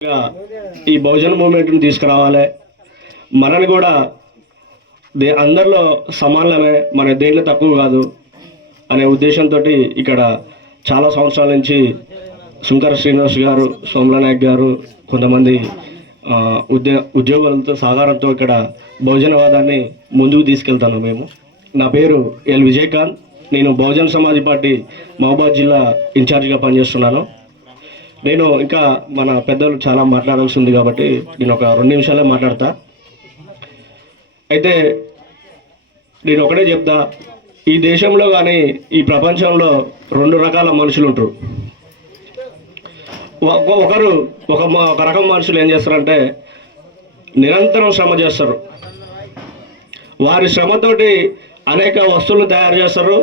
ఈ బహుజన మూమెంట్ని తీసుకురావాలి. మనని కూడా అందరిలో సమానమే, మన దేంట్లో తక్కువ కాదు అనే ఉద్దేశంతో ఇక్కడ చాలా సంవత్సరాల నుంచి శుంకర శ్రీనివాస్ గారు, సోమలనాయక్ గారు, కొంతమంది ఉద్యోగులతో సహకారంతో ఇక్కడ బహుజనవాదాన్ని ముందుకు తీసుకెళ్తాను. నా పేరు ఎల్ విజయకాంత్. నేను బహుజన సమాజ్ పార్టీ మహబూబాద్ జిల్లా ఇన్ఛార్జిగా పనిచేస్తున్నాను. నేను ఇంకా మన పెద్దలు చాలా మాట్లాడాల్సి ఉంది కాబట్టి నేను ఒక 2 నిమిషాలే మాట్లాడతా. అయితే నేను ఒకటే చెప్తా, ఈ దేశంలో కానీ ఈ ప్రపంచంలో 2 రకాల మనుషులు ఉంటారు. ఒక రకం మనుషులు ఏం చేస్తారంటే నిరంతరం శ్రమ చేస్తారు. వారి శ్రమతోటి అనేక వస్తువులు తయారు చేస్తారు.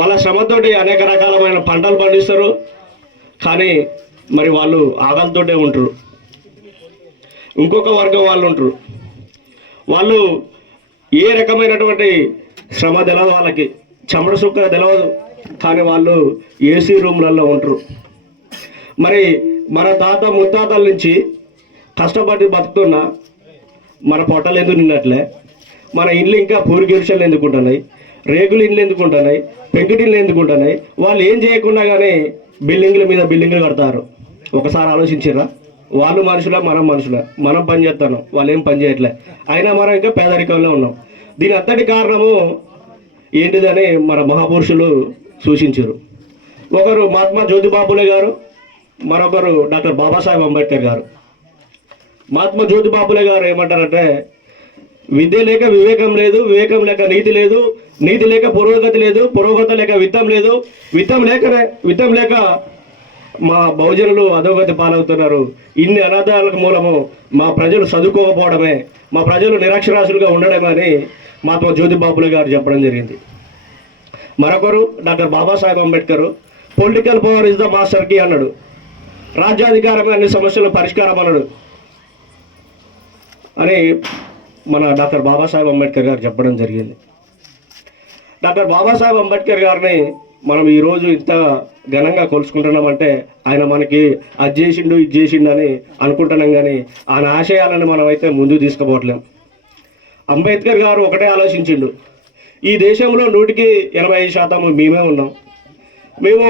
వాళ్ళ శ్రమతోటి అనేక రకాలమైన పంటలు పండిస్తారు. కానీ మరి వాళ్ళు ఆకలితోటే ఉంటారు. ఇంకొక వర్గం వాళ్ళు ఉంటారు, వాళ్ళు ఏ రకమైనటువంటి శ్రమ తెలియదు, వాళ్ళకి చెమట సుక్క తెలియదు, కానీ వాళ్ళు ఏసీ రూమ్లలో ఉంటారు. మరి మన తాత ముత్తాతల నుంచి కష్టపడి బతుకుతున్న మన పొట్టలు ఎందుకు నిన్నట్లే, మన ఇండ్లు ఇంకా పూరి గిరిషలు ఎందుకుంటున్నాయి, రేకులు ఇండ్లు ఎందుకుంటున్నాయి, పెంకుటిండ్లు ఎందుకుంటున్నాయి. వాళ్ళు ఏం చేయకుండా కానీ బిల్డింగ్ల మీద బిల్డింగ్లు కడతారు. ఒకసారి ఆలోచించారా? వాళ్ళు మనుషులా, మనం మనుషులా? మనం పని చేస్తాను, వాళ్ళు ఏం పని చేయట్లే, అయినా మనం ఇంకా పేదరికంలో ఉన్నాం. దీని అంతటి కారణము ఏంటిదని మన మహాపురుషులు సూచించారు. ఒకరు మహాత్మా జ్యోతిబాపులే గారు, మరొకరు డాక్టర్ బాబాసాహెబ్ అంబేద్కర్ గారు. మహాత్మా జ్యోతిబాపులే గారు ఏమంటారంటే, విద్య లేక వివేకం లేదు, వివేకం లేక నీతి లేదు, నీతి లేక పురోగతి లేదు, పురోగతి లేక విత్తం లేదు, విత్తం లేక మా బహుజనులు అధోగతి పాలవుతున్నారు. ఇన్ని అనాథాలకు మూలము మా ప్రజలు చదువుకోకపోవడమే, మా ప్రజలు నిరక్షరాస్యులుగా ఉండడమని మహాత్మా జ్యోతిబాపులే గారు చెప్పడం జరిగింది. మరొకరు doctor Babasaheb Ambedkar, political power is the master key అన్నాడు. రాజ్యాధికారమే అన్ని సమస్యల పరిష్కారం అన్నాడు అని మన డాక్టర్ బాబాసాహెబ్ అంబేద్కర్ గారు చెప్పడం జరిగింది. డాక్టర్ బాబాసాహెబ్ అంబేద్కర్ గారిని మనం ఈరోజు ఇంత ఘనంగా కొలుసుకుంటున్నామంటే ఆయన మనకి అది చేసిండు ఇది చేసిండు అని అనుకుంటున్నాం, కానీ ఆయన ఆశయాలను మనం అయితే ముందుకు తీసుకుపోవట్లేం. అంబేద్కర్ గారు ఒకటే ఆలోచించిండు, ఈ దేశంలో 100% మేమే ఉన్నాం, మేము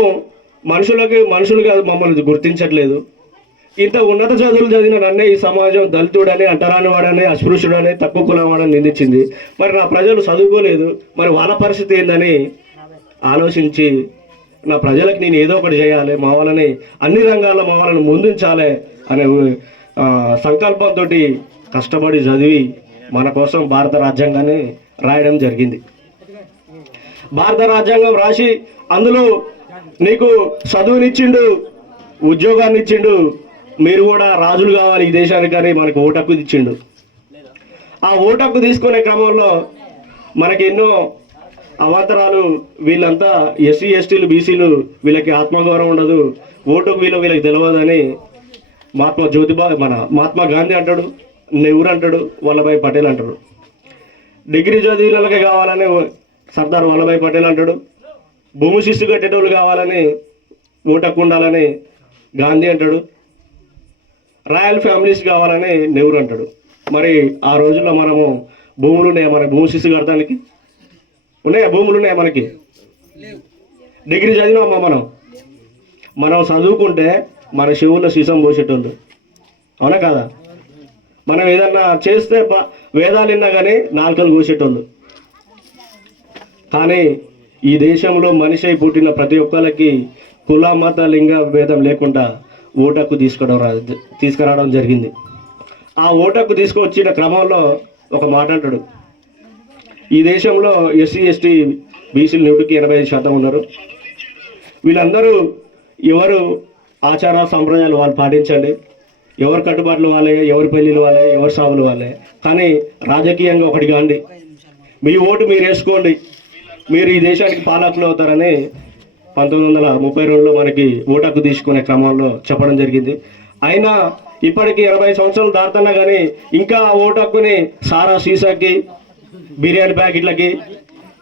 మనుషులుగా మమ్మల్ని గుర్తించట్లేదు, ఇంత ఉన్నత చదువులు చదివిన నన్నే ఈ సమాజం దళితుడని, అంటరానివాడని, అస్పృశ్యుడని, తక్కువ కులవాడని నిందించింది. మరి నా ప్రజలు చదువుకోలేదు, మరి వాళ్ళ పరిస్థితి ఏందని ఆలోచించి నా ప్రజలకు నేను ఏదో ఒకటి చేయాలి, మా వాళ్ళని అన్ని రంగాల్లో మా వాళ్ళని ముందుంచాలి అనే సంకల్పంతో కష్టపడి చదివి మన కోసం భారత రాజ్యాంగాన్ని రాయడం జరిగింది. భారత రాజ్యాంగం రాసి అందులో నీకు చదువునిచ్చిండు, ఉద్యోగాన్ని ఇచ్చిండు, మీరు కూడా రాజులు కావాలి ఈ దేశానికి అని మనకు ఓటు హక్కు ఇచ్చిండు. ఆ ఓటు హక్కు తీసుకునే క్రమంలో మనకి ఎన్నో అవాంతరాలు, వీళ్ళంతా ఎస్సీ ఎస్టీలు బీసీలు, వీళ్ళకి ఆత్మగౌరవం ఉండదు, ఓటు వీళ్ళకి తెలియదని మహాత్మా గాంధీ అంటాడు, నెహ్రూ అంటాడు, వల్లభాయ్ పటేల్ అంటాడు. డిగ్రీ చదివినలకే కావాలని సర్దార్ వల్లభాయ్ పటేల్ అంటాడు. భూమి శిస్తు కట్టేటోళ్ళు కావాలని ఓటు హక్కు ఉండాలని గాంధీ అంటాడు. రాయల్ ఫ్యామిలీస్ కావాలని నెహ్రూ అంటాడు. మరి ఆ రోజుల్లో మనము భూములు ఉన్నాయా? మన భూమి శిస్తు కడతానికి ఉన్నాయా? భూములు ఉన్నాయా మనకి? డిగ్రీ చదివినామా? మనం చదువుకుంటే మన శివుల్లో సీసం పోసేటోళ్ళు, అవునా కదా? మనం ఏదన్నా చేస్తే వేదాలు విన్నా కానీ నాలుకలు కోసేటోళ్ళు. కానీ ఈ దేశంలో మనిషి అయి పుట్టిన ప్రతి ఒక్కరికి కుల మత లింగ భేదం లేకుండా ఓటకు తీసుకురావడం జరిగింది. ఆ ఓటకు తీసుకొచ్చిన క్రమంలో ఒక మాట అంటాడు, ఈ దేశంలో ఎస్సీ ఎస్టీ బీసీలు 100% ఉన్నారు. వీళ్ళందరూ ఎవరు ఆచార సంప్రదాయాలు వాళ్ళు పాటించండి, ఎవరు కట్టుబాట్లు వాళ్ళే, ఎవరి పెళ్ళిళ్ళు వాళ్ళే, ఎవరి సాగులు వాళ్ళే, కానీ రాజకీయంగా ఒకటి కాండి, మీ ఓటు మీరు వేసుకోండి, మీరు ఈ దేశానికి పాలకులు అవుతారని 1932లో మనకి ఓటు హక్కు తీసుకునే క్రమంలో చెప్పడం జరిగింది. అయినా ఇప్పటికి 80 సంవత్సరాలు దాటుతున్నా కానీ ఇంకా ఓటు హక్కుని సారా సీసాకి, బిర్యానీ ప్యాకెట్లకి,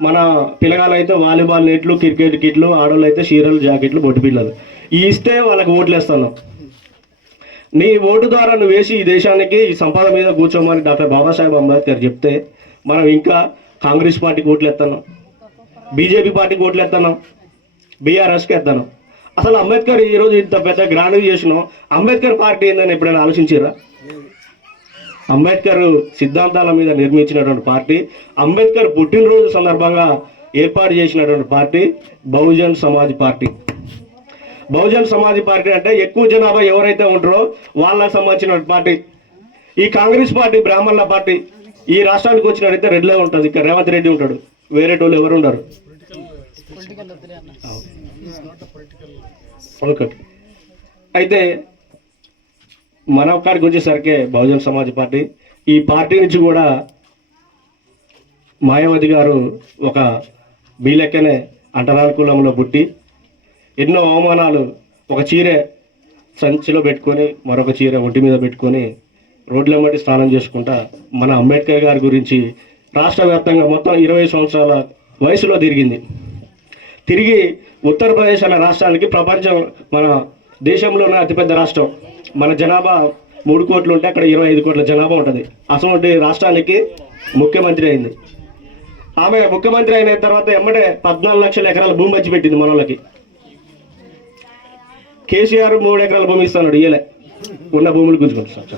మన పిల్లగాళ్ళు అయితే వాలీబాల్ నెట్లు, క్రికెట్ కిట్లు, ఆడవాళ్ళు అయితే చీరలు, జాకెట్లు, బొట్టు పిల్లలు ఇస్తే వాళ్ళకి ఓట్లు వేస్తున్నాం. నీ ఓటు ద్వారా నువ్వు వేసి ఈ దేశానికి ఈ సంపద మీద కూర్చోమని డాక్టర్ బాబాసాహెబ్ అంబేద్కర్ చెప్తే మనం ఇంకా కాంగ్రెస్ పార్టీకి ఓట్లు ఎత్తున్నాం, బీజేపీ పార్టీకి ఓట్లు ఎత్తున్నాం, బీఆర్ఎస్కి ఎత్తాను. అసలు అంబేద్కర్ ఈరోజు ఇంత పెద్ద గ్రాండ్ చేసినాం, అంబేద్కర్ పార్టీ ఏందని ఎప్పుడైనా ఆలోచించారా? అంబేద్కర్ సిద్ధాంతాల మీద నిర్మించినటువంటి పార్టీ, అంబేద్కర్ పుట్టినరోజు సందర్భంగా ఏర్పాటు చేసినటువంటి party Bahujan Samaj party. Bahujan Samaj party అంటే ఎక్కువ జనాభా ఎవరైతే ఉంటారో వాళ్ళకి సంబంధించిన పార్టీ. ఈ కాంగ్రెస్ పార్టీ బ్రాహ్మణుల పార్టీ. ఈ రాష్ట్రానికి వచ్చినట్టయితే రెడ్లే ఉంటుంది, ఇక్కడ రేవంత్ రెడ్డి ఉంటాడు, వేరే వాళ్ళు ఎవరు ఉండరు. ఓకే, అయితే మన ఒక్కడికి వచ్చేసరికి బహుజన్ సమాజ్ పార్టీ, ఈ పార్టీ నుంచి కూడా మాయావతి గారు ఒక బీలెక్కనే అంటరాని కులంలో పుట్టి ఎన్నో అవమానాలు, ఒక చీర సంచిలో పెట్టుకొని మరొక చీర ఒంటి మీద పెట్టుకొని రోడ్లెమ్మటి స్నానం చేసుకుంటా మన అంబేద్కర్ గారి గురించి రాష్ట్ర వ్యాప్తంగా మొత్తం 20 సంవత్సరాల వయసులో తిరిగి ఉత్తరప్రదేశ్ అనే రాష్ట్రానికి ప్రపంచం మన దేశంలోనే అతిపెద్ద రాష్ట్రం. మన జనాభా 3 కోట్లు ఉంటే అక్కడ 25 కోట్ల జనాభా ఉంటుంది. అటువంటి రాష్ట్రానికి ముఖ్యమంత్రి అయింది. ఆమె ముఖ్యమంత్రి అయిన తర్వాత ఎమ్మటే 14 లక్షల ఎకరాల భూమి పంచి పెట్టింది మన వాళ్ళకి. కేసీఆర్ 3 ఎకరాల భూమి ఇస్తున్నాడు, ఇయ్యలే, ఉన్న భూములు గుంజుకుంటారు.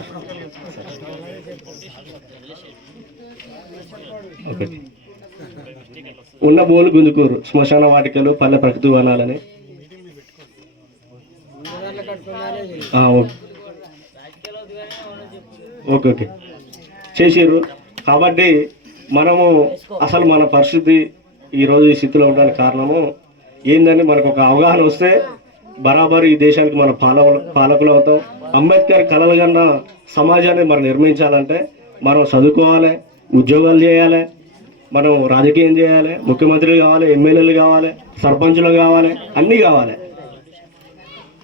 ఓకే, ఉన్న భూములు గుంజుకోరు, శ్మశాన వాటికలు, పల్లె ప్రకృతి వనాలని. ఓకే ఓకే చేసారు. కాబట్టి మనము అసలు మన పరిస్థితి ఈరోజు ఈ స్థితిలో ఉండడానికి కారణము ఏందని మనకు ఒక అవగాహన వస్తే బరాబర్ ఈ దేశానికి మన పాలకులు అవుతాం. అంబేద్కర్ కలలు కన్నా సమాజాన్ని మనం నిర్మించాలంటే మనం చదువుకోవాలి, ఉద్యోగాలు చేయాలి, మనం రాజకీయం చేయాలి, ముఖ్యమంత్రులు కావాలి, ఎమ్మెల్యేలు కావాలి, సర్పంచులు కావాలి, అన్నీ కావాలి.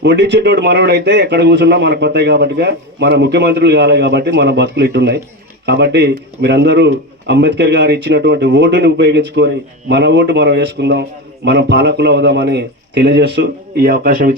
వడ్డించేటోడు మనోడైతే ఎక్కడ కూర్చున్నా మనకు వస్తాయి కాబట్టి, మన ముఖ్యమంత్రులు కావాలి కాబట్టి మన బతుకులు ఇట్టున్నాయి. కాబట్టి మీరందరూ అంబేద్కర్ గారు ఇచ్చినటువంటి ఓటుని ఉపయోగించుకొని మన ఓటు మనం వేసుకుందాం, మనం పాలకులు అవుదామని తెలియజేస్తూ ఈ అవకాశం ఇచ్చి